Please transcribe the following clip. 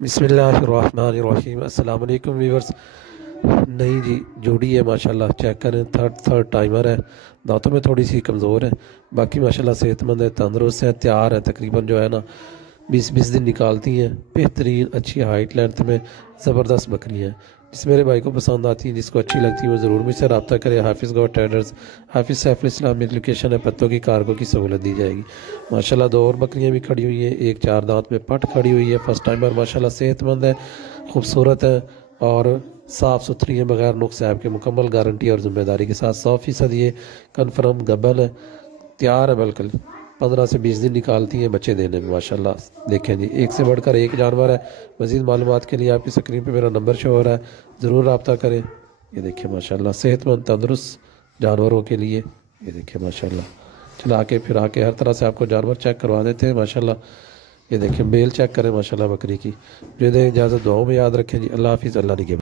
बिस्मिल्लाहिर्रहमानिर्रहीम। अस्सलाम वालेकुम व्यूअर्स। नई जी जोड़ी है माशाल्लाह, चेक करें। थर्ड टाइमर है, दांतों में थोड़ी सी कमज़ोर है, बाकी माशाल्लाह सेहतमंद है, तंदुरुस्त है, तैयार है। तकरीबन जो है ना 20 दिन निकालती हैं। बेहतरीन अच्छी हाइट लेंथ में ज़बरदस्त बकरी हैं। जिस मेरे भाई को पसंद आती हैं, जिसको अच्छी लगती है, वो ज़रूर मुझसे रब्ता करे। हाफिज़ गौर ट्रेडर्स, हाफिज़ सैफुल इस्लाम, मेरी लोकेशन है। पत्तों की कार्गो की सहूलत दी जाएगी। माशाल्लाह दो और बकरियां भी खड़ी हुई हैं, एक 4 दांत में पट खड़ी हुई है। फर्स्ट टाइमर माशाल्लाह सेहतमंद है, खूबसूरत है और साफ़ सुथरी है, बगैर नुक्स ऐब के। मुकम्मल गारंटी और ज़िम्मेदारी के साथ 100% ये कन्फर्म गब्बल है, तैयार है। बिल्कुल 15 से 20 दिन निकालती हैं बच्चे देने में माशाल्लाह। देखें जी, एक से बढ़कर एक जानवर है। मज़ीद मालूमात के लिए आपकी स्क्रीन पे मेरा नंबर शो हो रहा है, ज़रूर रब्ता करें। ये देखिए माशाल्लाह सेहतमंद तंदुरुस्त जानवरों के लिए। ये देखिए माशाल्लाह, चला के फिर आके हर तरह से आपको जानवर चेक करवा देते हैं माशाल्लाह। ये देखिए मेल चेक करें माशाल्लाह बकरी की। मुझे दें इजाज़त, दुआओं में याद रखें जी। अल्लाह हाफिज़, अल्लाह निगहबान।